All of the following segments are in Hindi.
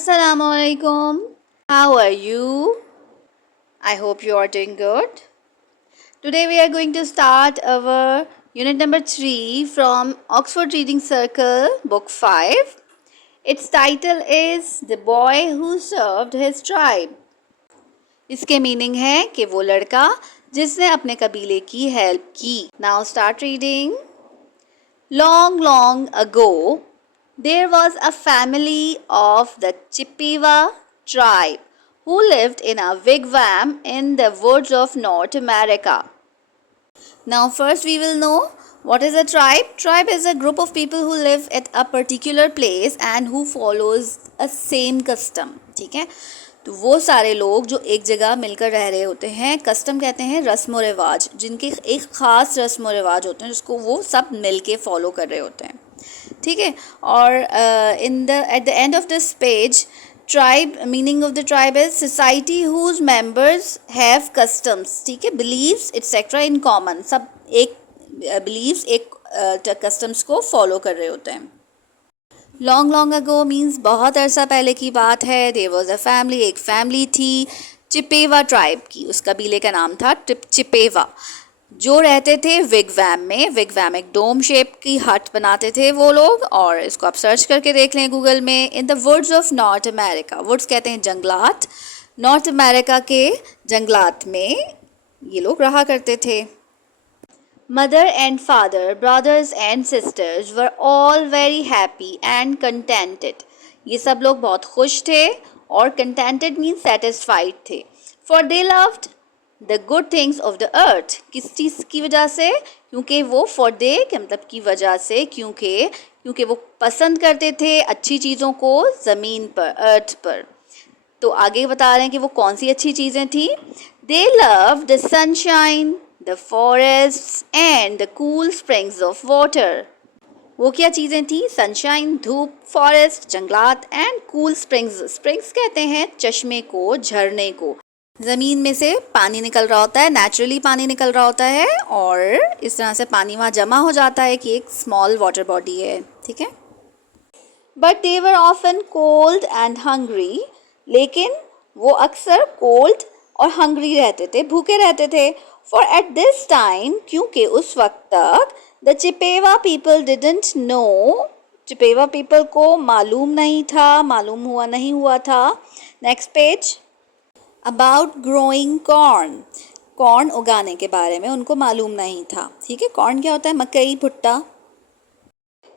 Assalamu alaikum. How are you? I hope you are doing good. Today we are going to start our unit number 3 from Oxford Reading Circle, book 5. Its title is The Boy Who Served His Tribe. इसके मीनिंग है कि वो लड़का जिसने अपने कबीले की हेल्प की. Now start reading. Long, long ago, there was a family of the Chippewa tribe who lived in a wigwam in the woods of North America. Now first we will know what is a tribe. Tribe is a group of people who live at a particular place and who follows a same custom. ठीक है, तो वो सारे लोग जो एक जगह मिलकर रह रहे होते हैं, कस्टम कहते हैं रस्म व रिवाज, जिनके एक ख़ास रस्म व रिवाज होते हैं जिसको वो सब मिल के फॉलो कर रहे होते हैं. ठीक है, और at the end of this page, tribe, meaning of the tribe is society whose members have customs. ठीक है, बिलीव्स एटसेट्रा इन कॉमन. सब एक बिलीव्स, एक कस्टम्स को फॉलो कर रहे होते हैं. लॉन्ग लॉन्ग अगो मीन्स बहुत अरसा पहले की बात है. देयर वाज अ फैमिली, एक फैमिली थी चिपेवा ट्राइब की. उस कबीले का नाम था चिपेवा, जो रहते थे विगवैम में. विगवैम एक डोम शेप की हट बनाते थे वो लोग, और इसको आप सर्च करके देख लें गूगल में. In the woods of North America. Woods कहते हैं जंगलात. नॉर्थ अमेरिका के जंगलात में ये लोग रहा करते थे. Mother and father, brothers and sisters were all very happy and contented. ये सब लोग बहुत खुश थे, और contented means satisfied थे. For they loved the good things of the earth. किस चीज़ की वजह से? क्योंकि वो for they के मतलब की वजह से, क्योंकि वो पसंद करते थे अच्छी चीज़ों को ज़मीन पर, अर्थ पर. तो आगे बता रहे हैं कि वो कौन सी अच्छी चीज़ें थी. They loved the sunshine, the forests and the cool springs of water. वो क्या चीज़ें थी? सनशाइन, धूप, फॉरेस्ट, जंगलात, एंड कूल स्प्रिंग्स. स्प्रिंग्स कहते हैं चश्मे को, झरने को. ज़मीन में से पानी निकल रहा होता है, नेचुरली पानी निकल रहा होता है, और इस तरह से पानी वहाँ जमा हो जाता है कि एक स्मॉल वाटर बॉडी है. ठीक है, but they were often cold and hungry. लेकिन वो अक्सर कोल्ड और हंग्री रहते थे, भूखे रहते थे. For at this time, क्योंकि उस वक्त तक the Chippewa people didn't know, Chippewa people को मालूम नहीं था, मालूम नहीं हुआ था. Next page. About growing corn. Corn उगाने के बारे में उनको मालूम नहीं था. ठीक है, कॉर्न क्या होता है? मकई, भुट्टा.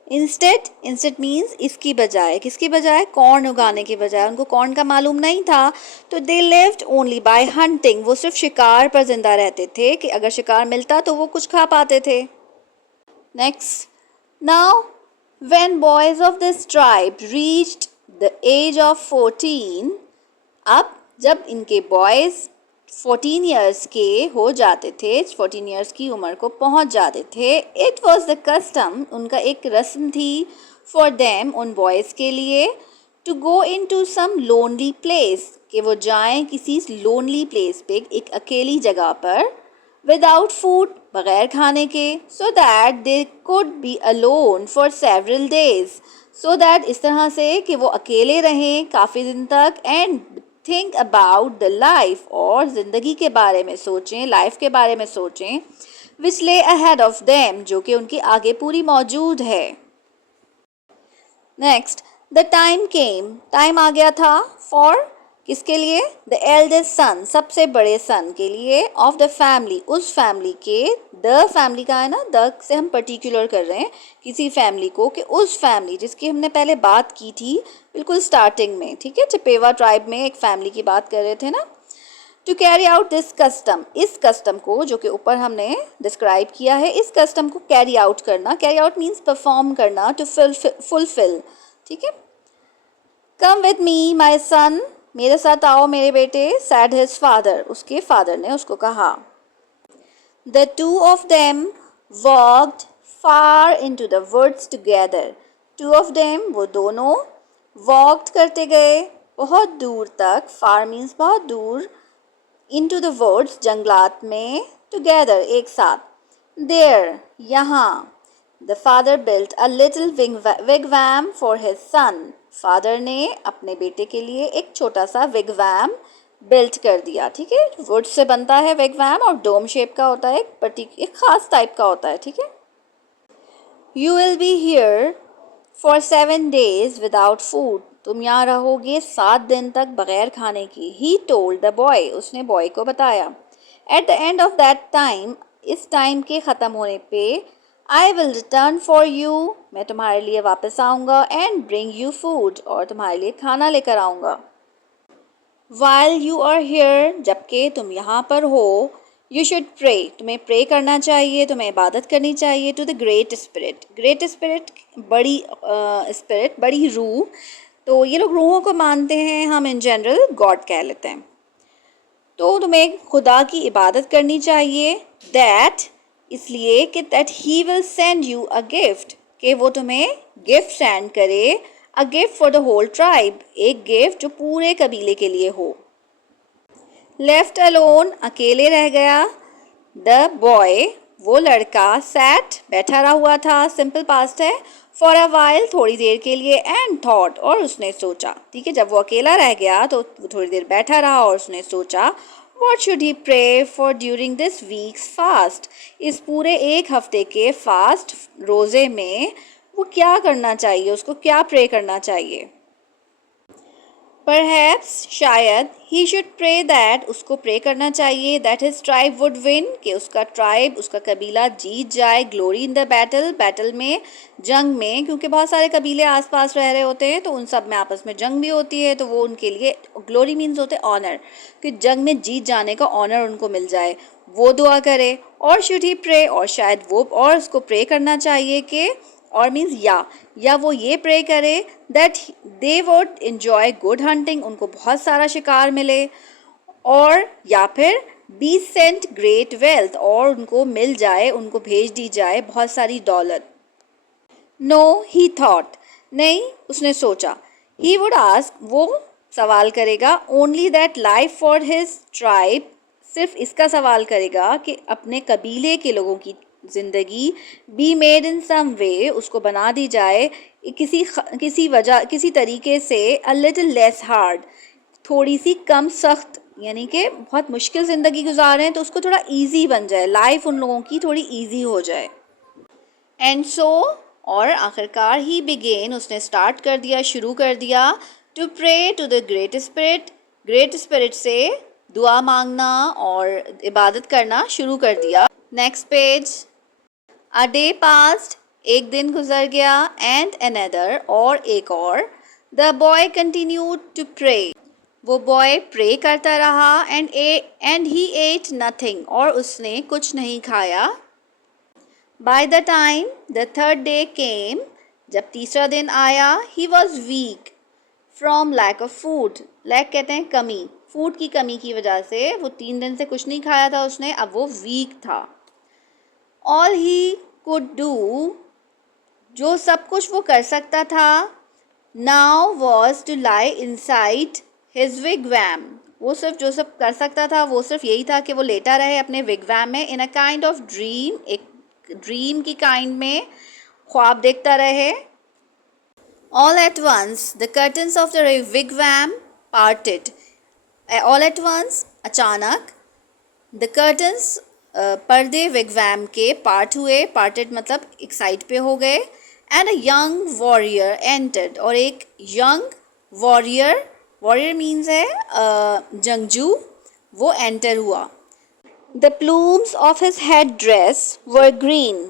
इंस्टेड मीन्स इसकी बजाय, किसकी बजाय? कॉर्न उगाने की बजाय उनको कॉर्न का मालूम नहीं था. तो they lived only by hunting. वो सिर्फ शिकार पर जिंदा रहते थे कि अगर शिकार मिलता तो वो कुछ खा पाते थे. Next. Now when boys of this tribe reached the age of 14, अब जब इनके बॉयज 14 ईयर्स के हो जाते थे, 14 ईयर्स की उम्र को पहुंच जाते थे, इट वॉज द कस्टम, उनका एक रस्म थी, फॉर देम, उन बॉयज़ के लिए, to go into some lonely place, कि वो जाएं किसी लोनली प्लेस पे, एक अकेली जगह पर, विदाउट फूड, बग़ैर खाने के, so that they could be alone for several days. So that इस तरह से कि वो अकेले रहें काफ़ी दिन तक, and think about the life, और ज़िंदगी के बारे में सोचें, लाइफ के बारे में सोचें, विच ले अहेड ऑफ देम, जो कि उनकी आगे पूरी मौजूद है. Next. The time came. Time आ गया था. फॉर, किसके लिए? द एल्डेस्ट सन, सबसे बड़े सन के लिए, ऑफ द फैमिली, उस फैमिली के, द फैमिली का है ना, द से हम पर्टिकुलर कर रहे हैं किसी फैमिली को, कि उस फैमिली जिसकी हमने पहले बात की थी बिल्कुल स्टार्टिंग में. ठीक है, चिपेवा ट्राइब में एक फैमिली की बात कर रहे थे ना. To carry out this custom, इस कस्टम को जो कि ऊपर हमने डिस्क्राइब किया है, इस कस्टम को कैरी आउट करना. कैरी आउट मीन्स परफॉर्म करना, टू फुलफिल. ठीक है. कम विद मी माई सन, मेरे साथ आओ मेरे बेटे. सैड हिज फादर, उसके फादर ने उसको कहा. The two of them walked far into the woods together. Two of them, वो दोनों, walked करते गए बहुत दूर तक. Far means बहुत दूर. Into the woods, जंगलात में. Together, एक साथ. There, यहाँ. The father built a little wigwam for his son. Father ने अपने बेटे के लिए एक छोटा सा विगवैम बिल्ट कर दिया। ठीक है, वुड से बनता है विगवैम और डोम शेप का होता है, एक खास टाइप का होता है। ठीक है। You will be here for 7 days without food, तुम यहाँ रहोगे 7 दिन तक बगैर खाने की। ही टोल्ड द बॉय, उसने बॉय को बताया। Eight the end of that time, इस टाइम के ख़त्म होने पे, I will return for you, मैं तुम्हारे लिए वापस आऊँगा, एंड ब्रिंग यू फूड, और तुम्हारे लिए खाना लेकर आऊँगा। वाइल यू आर हियर, जबकि तुम यहाँ पर हो, यू शुड प्रे, तुम्हें प्रे करना चाहिए, तुम्हें इबादत करनी चाहिए to the great spirit. Great spirit बड़ी स्पिरिट, बड़ी रूह। तो ये लोग रूहों को मानते हैं, हम इन जनरल गॉड कह लेते हैं। तो तुम्हें खुदा की इबादत करनी चाहिए। दैट, इसलिए कि that he will send you a gift, कि वो तुम्हें गिफ्ट सेंड करे। A gift for the whole tribe, एक गिफ्ट जो पूरे कबीले के लिए हो। लेफ्ट अलोन, अकेले रह गया। द बॉय, वो लड़का, सैट, बैठा रहा हुआ था, सिंपल पास्ट है। फॉर अ वाइल, थोड़ी देर के लिए। एंड थॉट, और उसने सोचा। ठीक है, जब वो अकेला रह गया तो वो थोड़ी देर बैठा रहा और उसने सोचा, what should he pray for during this weeks fast, इस पूरे एक हफ्ते के फास्ट रोज़े में वो क्या करना चाहिए, उसको क्या प्रे करना चाहिए। Perhaps, शायद, he should pray that, उसको प्रे करना चाहिए, that his tribe would win, कि उसका ट्राइब, उसका कबीला जीत जाए। Glory in the battle, battle में, जंग में, क्योंकि बहुत सारे कबीले आसपास रह रहे होते हैं तो उन सब में आपस में जंग भी होती है, तो वो उनके लिए ग्लोरी मीन्स होते हैं ऑनर, कि जंग में जीत जाने का ऑनर उनको मिल जाए, वो दुआ करे। और शुड ही प्रे, और शायद वो, और उसको प्रे करना चाहिए कि, और मीन्स या वो ये प्रे करे that they would enjoy good hunting, उनको बहुत सारा शिकार मिले। और या फिर बी सेंट ग्रेट वेल्थ, और उनको मिल जाए, उनको भेज दी जाए बहुत सारी दौलत। नो, ही थॉट, नहीं, उसने सोचा। ही वुड आस्क, वो सवाल करेगा। Only that life for his tribe, सिर्फ इसका सवाल करेगा कि अपने कबीले के लोगों की ज़िंदगी बी मेड इन सम वे, उसको बना दी जाए किसी तरीके से, अ लिटिल लेस हार्ड, थोड़ी सी कम सख्त, यानी कि बहुत मुश्किल ज़िंदगी गुजारें तो उसको थोड़ा इजी बन जाए, लाइफ उन लोगों की थोड़ी इजी हो जाए। एंड सो, और आखिरकार, ही बिगेन, उसने स्टार्ट कर दिया, शुरू कर दिया, to pray to the great spirit, great spirit से दुआ मांगना और इबादत करना शुरू कर दिया। Next page. A day passed, एक दिन गुजर गया। एंड अनदर, और एक और। The boy continued to pray, वो बॉय प्रे करता रहा। एंड ही एट नथिंग, और उसने कुछ नहीं खाया। By the time the third day came, जब तीसरा दिन आया, he was weak from lack of food, lack कहते हैं कमी, फूड की कमी की वजह से, वो 3 दिन से कुछ नहीं खाया था उसने, अब वो वीक था। ऑल ही कुड डू, जो सब कुछ वो कर सकता था, now was to lie inside his wigwam, वो सिर्फ जो सब कर सकता था वो सिर्फ यही था कि वो लेटा रहे अपने विगवैम में, in a kind of dream, एक ड्रीम की काइंड में, ख्वाब देखता रहे। All at once the curtains of the wigwam parted, all at once, अचानक, द कर्टन्स, पर्दे विगवैम के पार्ट हुए, पार्टेड मतलब एक साइड पे हो गए। And a young warrior entered, और एक यंग वॉरियर, वॉरियर मीन्स है जंगजू, वो एंटर हुआ। The plumes of his head dress were green,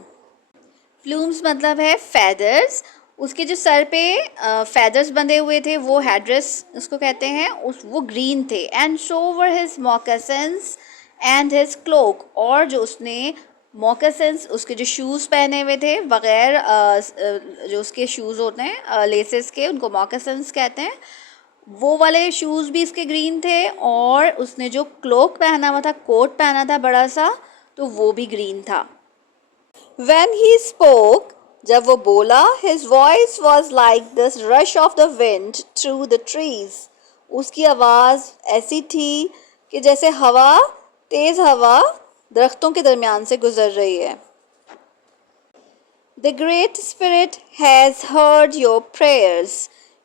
plumes मतलब है फेदर्स, उसके जो सर पे फेदर्स बंधे हुए थे वो हेड ड्रेस उसको कहते हैं, वो ग्रीन थे। And so were his moccasins and his cloak, और जो उसने मॉकसेंस, उसके जो शूज़ पहने हुए थे बग़ैर जो उसके शूज़ होते हैं लेसेस के, उनको मॉकसेंस कहते हैं, वो वाले शूज़ भी इसके ग्रीन थे। और उसने जो क्लोक पहना हुआ था, कोट पहना था बड़ा सा, तो वो भी ग्रीन था। When he spoke, जब वो बोला, his voice was like the rush of the wind through the trees, उसकी आवाज़ ऐसी थी कि जैसे हवा, तेज़ हवा दरख्तों के दरमियान से गुजर रही है। The Great Spirit has heard your prayers,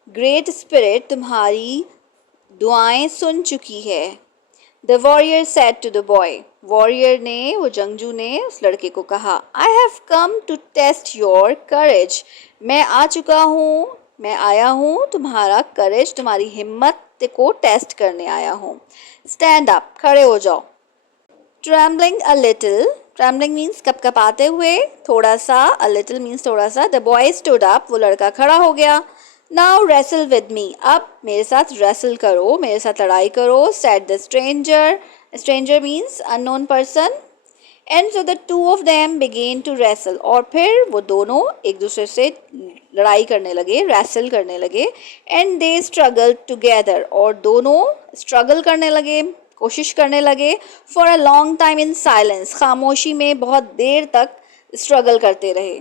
great spirit तुम्हारी दुआएं सुन चुकी है। The warrior said to the boy, warrior ने, वो जंगजू ने उस लड़के को कहा, I have come to test your courage, मैं आ चुका हूँ, मैं आया हूँ तुम्हारा करेज, तुम्हारी हिम्मत को टेस्ट करने आया हूँ। स्टैंड अप, खड़े हो जाओ। Trembling a little, trembling means कपकपाते हुए, थोड़ा सा, अ लिटिल मीन्स थोड़ा सा। द बॉय स्टूड अप, वो लड़का खड़ा हो गया। नाउ रेसल विद मी, अब मेरे साथ रेसल करो, मेरे साथ लड़ाई करो। Said the stranger, stranger means unknown person. And so the two of them begin to wrestle, और फिर वो दोनों एक दूसरे से लड़ाई करने लगे, रेसल करने लगे। एंड दे स्ट्रगल टुगेदर, और दोनों स्ट्रगल करने लगे, कोशिश करने लगे। For a long time in silence, खामोशी में बहुत देर तक स्ट्रगल करते रहे।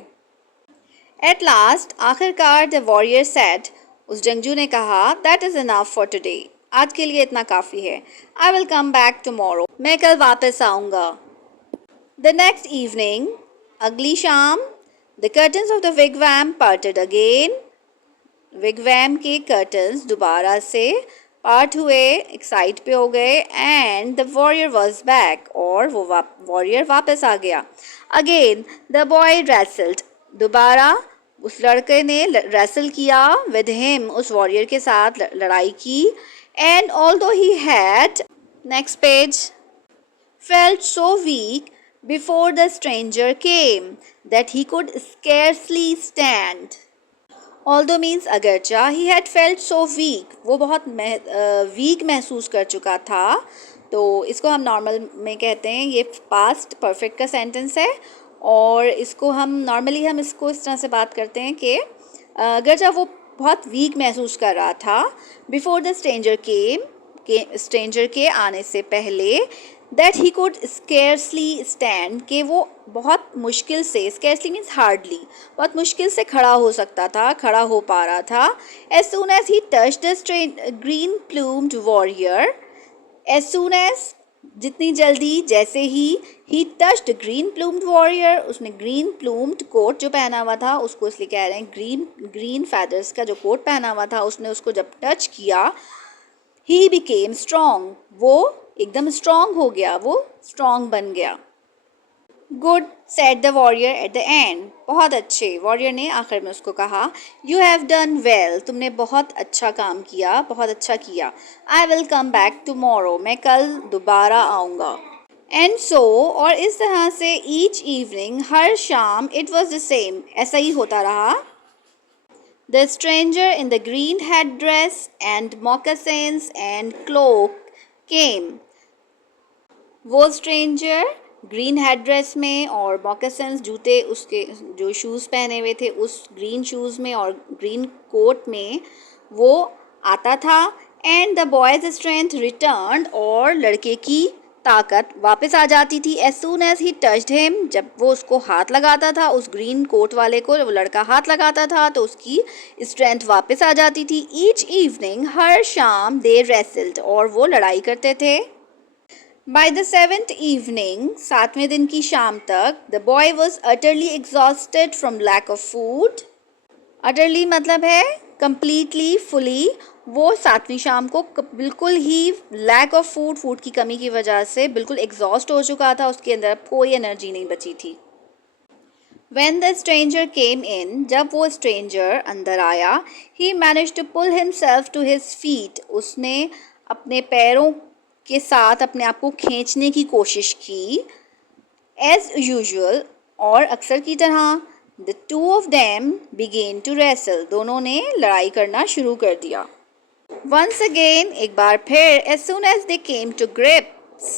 एट लास्ट, आखिरकार द वॉरियर सेड, उस जंगजू ने कहा, that is enough for today, आज के लिए इतना काफ़ी है। I will come back tomorrow, मैं कल वापस आऊँगा। द नेक्स्ट इवनिंग, अगली शाम, the curtains of the wigwam parted again, wigwam के कर्टन्स दोबारा से पार्ट हुए, एक साइड पे हो गए। And the warrior was back, और वो वॉरियर वापस आ गया। अगेन द बॉय रेसल्ड, दोबारा उस लड़के ने रेसल किया। विद हिम, उस वॉरियर के साथ लड़ाई की। And although he had, next page, felt so weak before the stranger came that he could scarcely stand. Although means अगरचा, he had felt so weak, वो बहुत वीक महसूस कर चुका था। तो इसको हम नॉर्मल में कहते हैं, ये पास्ट परफेक्ट का सेंटेंस है, और इसको हम नॉर्मली हम इसको इस तरह से बात करते हैं कि अगरचा वो बहुत वीक महसूस कर रहा था। बिफोर द स्ट्रेंजर केम, के स्ट्रेंजर के आने से पहले। That he could scarcely stand, कि वो बहुत मुश्किल से, स्केर्सली मीन्स हार्डली, बहुत मुश्किल से खड़ा हो सकता था, खड़ा हो पा रहा था। As soon as he touch the green plumed warrior, as soon as जितनी जल्दी, जैसे ही टच्ड ग्रीन प्लूम्ड वॉरियर, उसने ग्रीन प्लूम्ड कोट जो पहना हुआ था, उसको इसलिए कह रहे हैं ग्रीन फैदर्स का जो कोट पहना हुआ था, उसने उसको जब टच किया, ही बिकेम स्ट्रॉन्ग, वो एकदम स्ट्रॉन्ग हो गया, वो स्ट्रॉन्ग बन गया। Good said the warrior eight the and, बहुत अच्छे, वॉरियर ने आखिर में उसको कहा। यू हैव डन वेल, तुमने बहुत अच्छा काम किया, बहुत अच्छा किया। आई विल कम बैक टुमारो, मैं कल दोबारा आऊँगा। एंड सो, और इस तरह से ईच इवनिंग, हर शाम, इट वॉज द सेम, ऐसा ही होता रहा। The stranger in the green headdress and moccasins and cloak came. वो स्ट्रेंजर ग्रीन हेडड्रेस में और मॉकसिन्स, जूते, उसके जो शूज़ पहने हुए थे उस ग्रीन शूज़ में और ग्रीन कोट में वो आता था। And the boys strength return, और लड़के की ताकत वापस आ जाती थी। As soon as he touched him, जब वो उसको हाथ लगाता था, उस ग्रीन कोट वाले को वो लड़का हाथ लगाता था, तो उसकी स्ट्रेंथ वापस आ जाती थी। ईच इवनिंग, हर शाम, दे रेसल्ड, और वो लड़ाई करते थे। बाय द सेवेंथ इवनिंग, सातवें दिन की शाम तक, the boy was utterly exhausted from lack of food. Utterly मतलब है कम्प्लीटली, फुली, वो सातवीं शाम को बिल्कुल ही लैक ऑफ फूड, फूड की कमी की वजह से बिल्कुल एग्जॉस्ट हो चुका था, उसके अंदर अब कोई एनर्जी नहीं बची थी। When the stranger came in, जब वो स्ट्रेंजर अंदर आया, he managed to pull himself to his feet, उसने अपने पैरों के साथ अपने आप को खींचने की कोशिश की। As usual, और अक्सर की तरह, the two of them began to wrestle, दोनों ने लड़ाई करना शुरू कर दिया। Once again, एक बार फिर, as soon as they came to grips,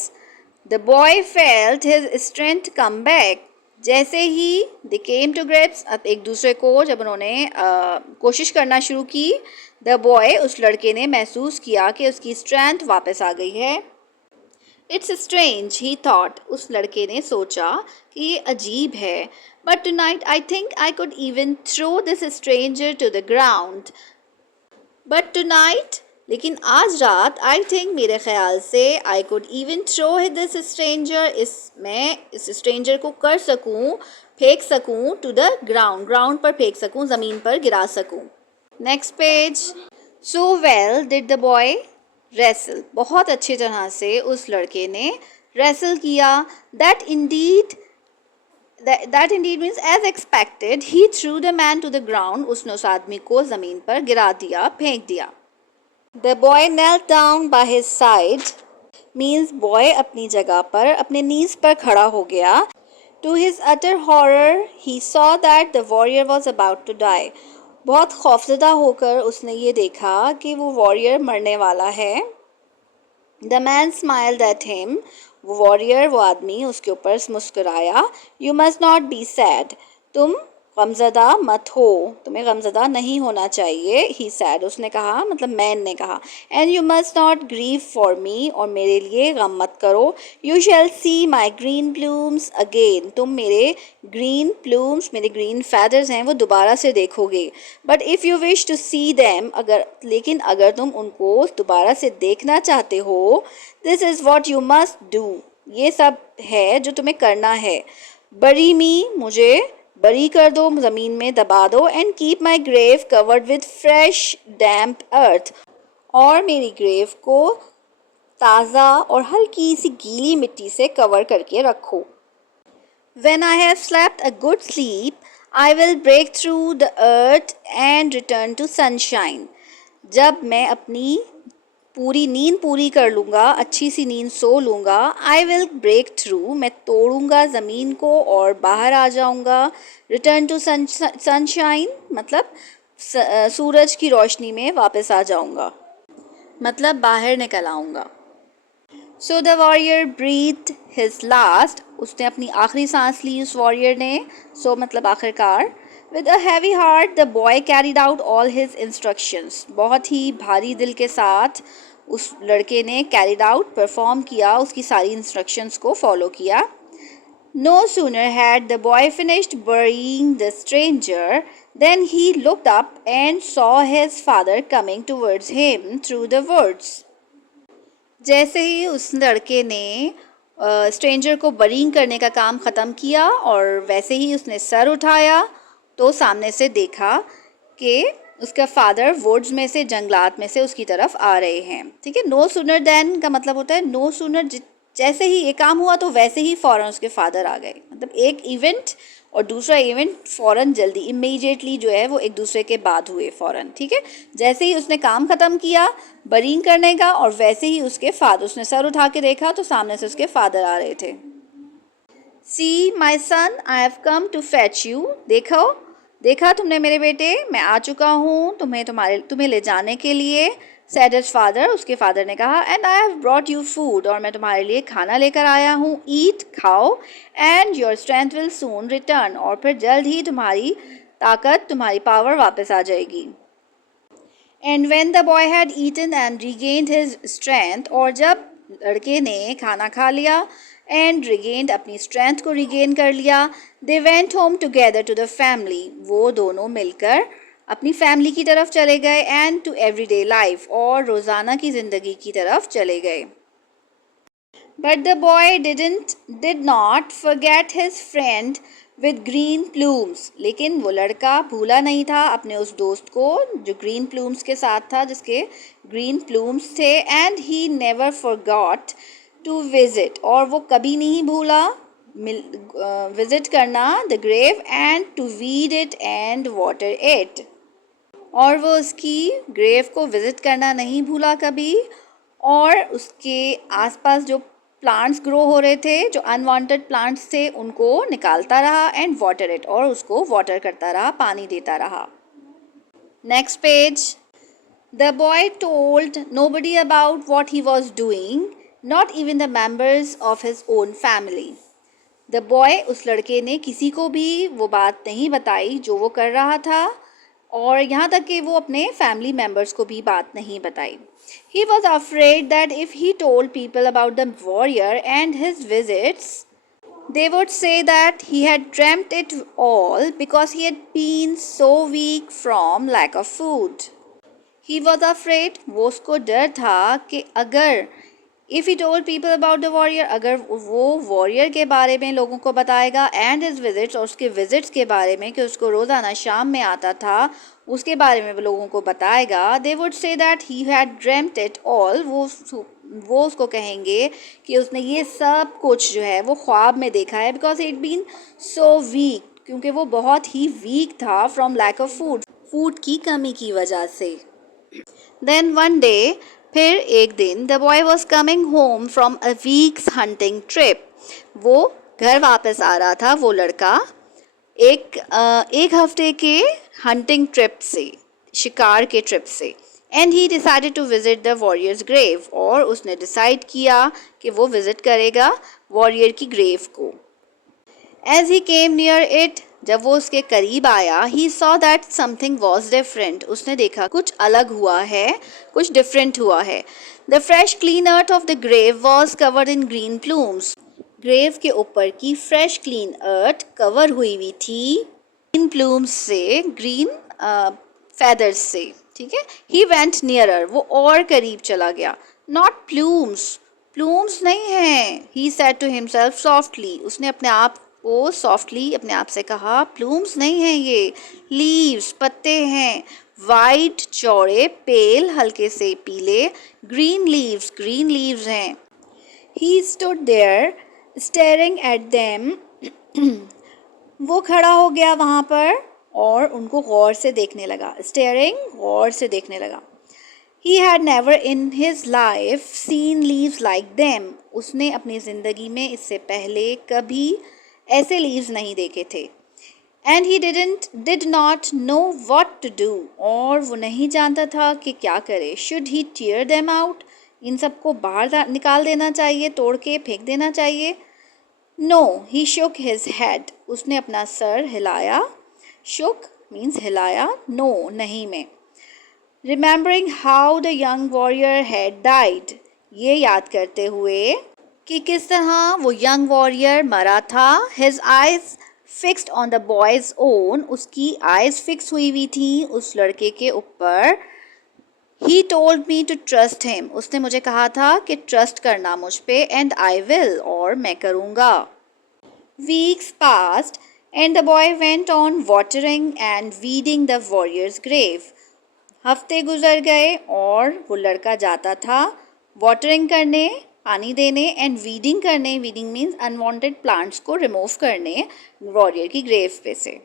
the boy felt his strength come back. जैसे ही they came to grips, अब एक दूसरे को जब उन्होंने कोशिश करना शुरू की, the boy, उस लड़के ने महसूस किया कि उसकी स्ट्रेंथ वापस आ गई है। It's strange, he thought, उस लड़के ने सोचा कि ये अजीब है। But tonight I think I could even throw this stranger to the ground. But tonight, लेकिन आज रात, I think, मेरे ख्याल से, I could even throw this stranger, मैं इस stranger को कर सकूँ, फेंक सकूँ, to the ground, ground पर फेंक सकूँ, ज़मीन पर गिरा सकूँ। Next page. So well did the boy wrestle. बहुत अच्छी तरह से उस लड़के ने रेसल किया. That Indeed That indeed means as expected, he threw the man to the ground. उसने उस आदमी को ज़मीन पर गिरा दिया, फेंक दिया. The boy knelt down by his side means boy अपनी जगह पर अपने knees पर खड़ा हो गया. To his utter horror, he saw that the warrior was about to die. बहुत खौफज़दा होकर उसने ये देखा कि वो वॉरियर मरने वाला है. The man smiled at him. वो वॉरियर, वो आदमी उसके ऊपर मुस्कुराया. You must not be sad. तुम गमज़दा मत हो, तुम्हें गमज़दा नहीं होना चाहिए. He said, उसने कहा, मतलब मैन ने कहा. And you must not grieve for me, और मेरे लिए गम मत करो. You shall see my green plumes again. तुम मेरे green plumes, मेरे green feathers हैं, वो दोबारा से देखोगे. But if you wish to see them, लेकिन अगर तुम उनको दोबारा से देखना चाहते हो, this is what you must do. ये सब है जो तुम्हें करना है. Bury me, मुझे बरी कर दो, ज़मीन में दबा दो. And keep my grave covered with fresh damp earth, और मेरी ग्रेव को ताज़ा और हल्की सी गीली मिट्टी से कवर करके रखो. When I have slept a good sleep, I will break through the earth and return to sunshine. जब मैं अपनी पूरी नींद पूरी कर लूँगा, अच्छी सी नींद सो लूँगा. आई विल ब्रेक थ्रू, मैं तोड़ूँगा ज़मीन को और बाहर आ जाऊँगा. रिटर्न टू सनशाइन मतलब सूरज की रोशनी में वापस आ जाऊँगा, मतलब बाहर निकल आऊँगा. So the warrior breathe his last. उसने अपनी आखिरी सांस ली उस वॉरियर ने. सो मतलब आखिरकार. With a heavy heart, the boy carried out all his instructions. बहुत ही भारी दिल के साथ उस लड़के ने carried out, perform किया, उसकी सारी instructions को follow किया. No sooner had the boy finished burying the stranger than he looked up and saw his father coming towards him through the woods. जैसे ही उस लड़के ने स्ट्रेंजर को बरींग करने का काम ख़त्म किया और वैसे ही उसने सर उठाया तो सामने से देखा कि उसका फादर वुड्स में से, जंगलात में से उसकी तरफ आ रहे हैं. ठीक है. नो सूनर देन का मतलब होता है नो सूनर, जैसे ही ये काम हुआ तो वैसे ही फ़ौरन उसके फादर आ गए. मतलब एक इवेंट और दूसरा इवेंट फ़ौरन जल्दी, इमीडिएटली जो है वो एक दूसरे के बाद हुए फ़ौरन. ठीक है. जैसे ही उसने काम ख़त्म किया बरींग करने का और वैसे ही उसके फादर, उसने सर उठा के देखा तो सामने से उसके फादर आ रहे थे. See my son, I have come to fetch you. देखा तुमने मेरे बेटे, मैं आ चुका हूँ तुम्हें ले जाने के लिए. said his father, उसके फादर ने कहा. and I have brought you food, और मैं तुम्हारे लिए खाना लेकर आया हूँ. eat, खाओ. and your strength will soon return, और फिर जल्द ही तुम्हारी ताकत, तुम्हारी पावर वापस आ जाएगी. and when the boy had eaten and regained his strength, और जब लड़के ने खाना खा लिया and regained, अपनी strength को regain कर लिया, they went home together to the family. वो दोनों मिलकर अपनी फैमिली की तरफ चले गए and to everyday life, और रोज़ाना की ज़िंदगी की तरफ चले गए. But the boy did not forget his friend with green plumes. लेकिन वो लड़का भूला नहीं था अपने उस दोस्त को जो green plumes के साथ था, जिसके green plumes थे. and he never forgot to visit, और वो कभी नहीं भूला विजिट करना the grave and to weed it and water it. और वो उसकी ग्रेव को विजिट करना नहीं भूला कभी, और उसके आसपास जो प्लांट्स ग्रो हो रहे थे, जो अनवांटेड प्लांट्स थे, उनको निकालता रहा एंड वाटर इट, और उसको वाटर करता रहा, पानी देता रहा. Next page. The boy told nobody about what he was doing, not even the members of his own family. The boy, उस लड़के ने किसी को भी वो बात नहीं बताई जो वो कर रहा था, और यहाँ तक कि वो अपने फैमिली मेम्बर्स को भी बात नहीं बताई. He was afraid that if he told people about the warrior and his visits, they would say that he had dreamt it all because he had been so weak from lack of food. He was afraid, वो उसको डर था कि अगर if he told people about the warrior, अगर वो वॉरियर के बारे में लोगों को बताएगा and his visits, और उसके विजिट्स के बारे में कि उसको रोज़ाना शाम में आता था, उसके बारे में वो लोगों को बताएगा, they would say that he had dreamed it all, वो उसको कहेंगे कि उसने ये सब कुछ जो है वो ख्वाब में देखा है, because it been so weak, क्योंकि वो बहुत ही वीक था फ्रॉम लैक ऑफ फूड की कमी की वजह से। देन वन डे, फिर एक दिन, the boy was coming home from a weeks hunting trip, वो घर वापस आ रहा था, वो लड़का एक हफ्ते के हंटिंग ट्रिप से, शिकार के ट्रिप से। And he decided to visit the warriors grave, और उसने डिसाइड किया कि वो विजिट करेगा वॉरियर की ग्रेव को। As he came near it, जब वो उसके करीब आया, he saw that something was different, उसने देखा कुछ अलग हुआ है, कुछ डिफरेंट हुआ है। The fresh clean earth of the grave was covered in green plumes, grave के ऊपर की फ्रेश क्लीन अर्थ कवर हुई हुई थी ग्रीन प्लूम्स से, ग्रीन फेदर्स से, ठीक है। ही वेंट नियरर, वो और करीब चला गया। नॉट प्लूम्स, प्लूम्स नहीं है। He said to himself softly, उसने अपने आप को सॉफ्टली अपने आप से कहा, प्लूम्स नहीं है ये, लीव्स, पत्ते हैं, वाइट चौड़े, पेल हल्के से पीले, ग्रीन लीव्स हैं। He stood there staring at them, वो खड़ा हो गया वहाँ पर और उनको गौर से देखने लगा। स्टेयरिंग, गौर से देखने लगा। He had never in his life seen leaves like them, उसने अपनी ज़िंदगी में इससे पहले कभी ऐसे leaves नहीं देखे थे। And he did not know what to do, और वो नहीं जानता था कि क्या करे। Should he tear them out, इन सबको बाहर निकाल देना चाहिए, तोड़ के फेंक देना चाहिए। No, he shook his head, उसने अपना सर हिलाया। Shook means हिलाया, no नहीं में। Remembering how the young warrior had died, ये याद करते हुए कि किस तरह वो young warrior मरा था। His eyes fixed on the boy's own, उसकी eyes fix हुई हुई थी उस लड़के के ऊपर। He told me to trust him, उसने मुझे कहा था कि ट्रस्ट करना मुझ पे, and I will, और मैं करूँगा। Weeks passed and the boy went on watering and weeding the warrior's grave. हफ्ते गुजर गए और वो लड़का जाता था वाटरिंग करने, पानी देने, एंड वीडिंग करने। वीडिंग मीन्स अनवांटेड प्लांट्स को रिमूव करने वॉरियर की ग्रेव पे से।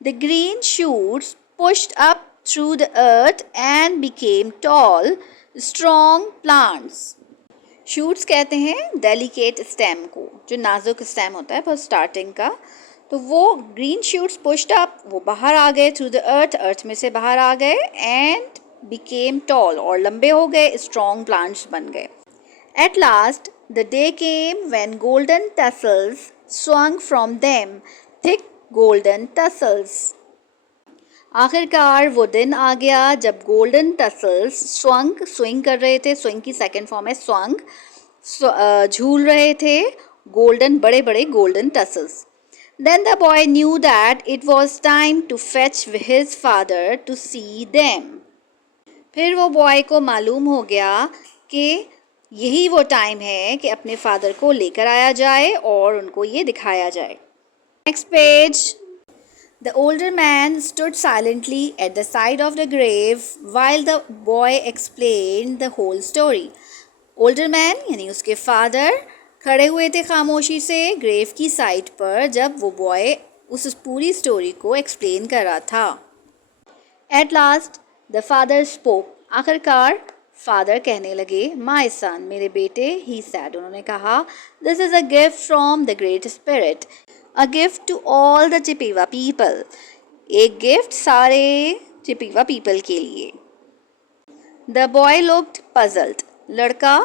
The green shoots pushed up through the earth and became tall strong plants. Shoots कहते हैं डेलिकेट स्टेम को, जो नाजुक स्टेम होता है बहुत स्टार्टिंग का। तो वो ग्रीन शूट्स पुश्ड अप, वो बाहर आ गए थ्रू द अर्थ में से बाहर आ गए, एंड बिकेम टॉल, और लंबे हो गए, स्ट्रॉन्ग प्लांट्स बन गए। At last the day came when golden tassels swung from them, thick golden tassels. आखिरकार वो दिन आ गया जब गोल्डन टसल्स स्विंग कर रहे थे। स्विंग की सेकंड फॉर्म है स्वंग, झूल रहे थे गोल्डन, बड़े बड़े golden tassels. Then the boy knew that it was time to fetch his father to see them. फिर वो बॉय को मालूम हो गया कि यही वो टाइम है कि अपने फादर को लेकर आया जाए और उनको ये दिखाया जाए। Next page. The older man stood silently at the side of the grave while the boy explained the whole story. Older man यानी उसके father खड़े हुए थे खामोशी से ग्रेव की साइड पर जब वो बॉय उस पूरी स्टोरी को एक्सप्लेन कर रहा था। At last the father spoke, आखिरकार फादर कहने लगे, माई सन, मेरे बेटे, ही सैड, उन्होंने कहा, this is a gift from the great spirit, a gift to all the Chippewa people, एक गिफ्ट सारे चिपीवा पीपल के लिए। द बॉय लुक्ड पजल्ड, लड़का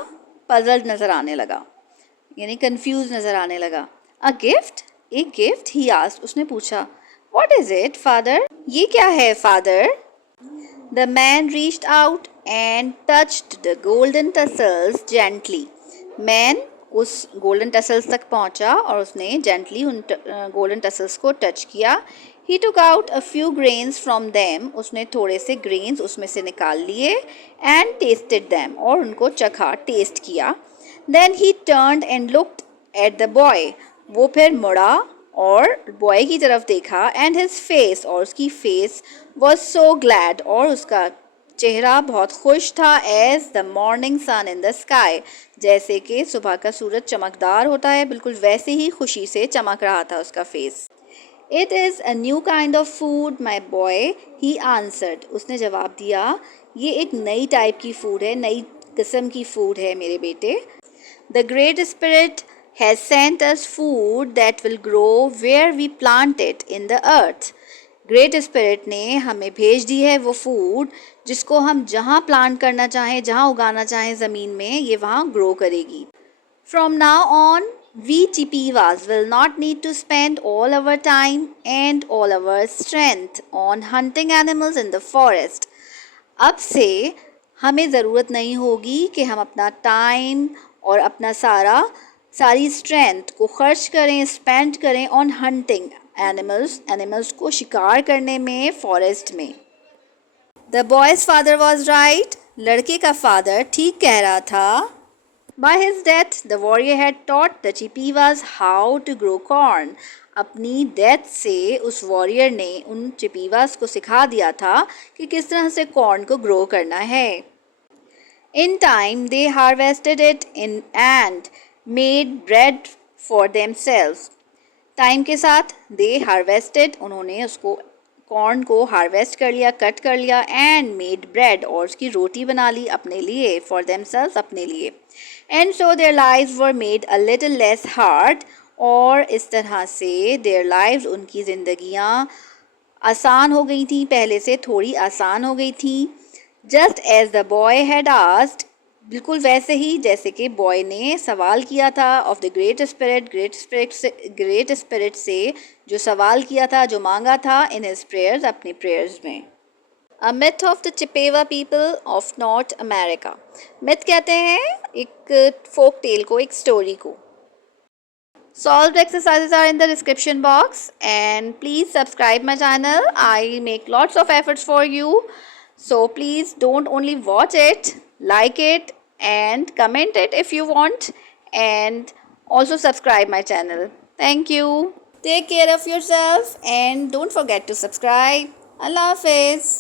पजल्ड नज़र आने लगा, यानी कंफ्यूज नज़र आने लगा। अ गिफ्ट, एक गिफ्ट, ही आस्क्ड, उसने पूछा, व्हाट इज़ इट फादर, ये क्या है father. The man reached out and touched the golden tassels gently, man उस गोल्डन टसल्स तक पहुंचा और उसने जेंटली उन गोल्डन टसल्स को टच किया। He took out a few grains from them, उसने थोड़े से ग्रेन्स उसमें से निकाल लिए, एंड टेस्टेड देम, और उनको चखा, टेस्ट किया। Then he turned and looked at the boy, वो फिर मुड़ा और बॉय की तरफ देखा एंड हिज फेस, और उसकी फेस वॉज सो ग्लैड, और उसका चेहरा बहुत खुश था as the morning sun in the sky, जैसे कि सुबह का सूरज चमकदार होता है, बिल्कुल वैसे ही खुशी से चमक रहा था उसका face. It is a new kind of food my boy, he answered, उसने जवाब दिया, ये एक नई टाइप की फूड है, नई किस्म की फूड है मेरे बेटे। The great spirit has sent us food that will grow where we plant it in the earth. Great spirit ने हमें भेज दी है वो फूड जिसको हम जहाँ प्लांट करना चाहें, जहाँ उगाना चाहें ज़मीन में, ये वहाँ ग्रो करेगी। From now on, we Chippewas will not need to spend all our time and all our strength on hunting animals in the forest. अब से हमें ज़रूरत नहीं होगी कि हम अपना टाइम और अपना सारी स्ट्रेंथ को खर्च करें, स्पेंड करें ऑन हंटिंग एनिमल्स को शिकार करने में फॉरेस्ट में। The boys father was right, लड़के का फादर ठीक कह रहा था। By his death, the warrior had taught the Chippewas how to grow corn. अपनी डेथ से उस वॉरियर ने उन चिपीवास को सिखा दिया था कि किस तरह से कॉर्न को ग्रो करना है। In time, they harvested it in and made bread for themselves. Time के साथ they harvested, उन्होंने उसको कॉर्न को हार्वेस्ट कर लिया, कट कर लिया, एंड मेड ब्रेड, और उसकी रोटी बना ली अपने लिए, फॉर देमसेल्व्स, अपने लिए। And so their lives were made a little less hard, और इस तरह से देयर लाइव्स, उनकी ज़िंदगियाँ आसान हो गई थी, पहले से थोड़ी आसान हो गई थी। Just as the boy had asked, बिल्कुल वैसे ही जैसे कि बॉय ने सवाल किया था ऑफ द ग्रेट स्पिरिट से जो सवाल किया था, जो मांगा था इन हिज प्रेयर्स, अपने प्रेयर्स में। A myth of the Chippewa people of North America. Myth कहते हैं एक फोक टेल को, एक स्टोरी को। Solved exercises are in the description box, and please subscribe my channel. I make lots of efforts for you, so please don't only watch it, like it and comment it if you want, and also subscribe my channel. Thank you. Take care of yourself and don't forget to subscribe. Allah Hafiz.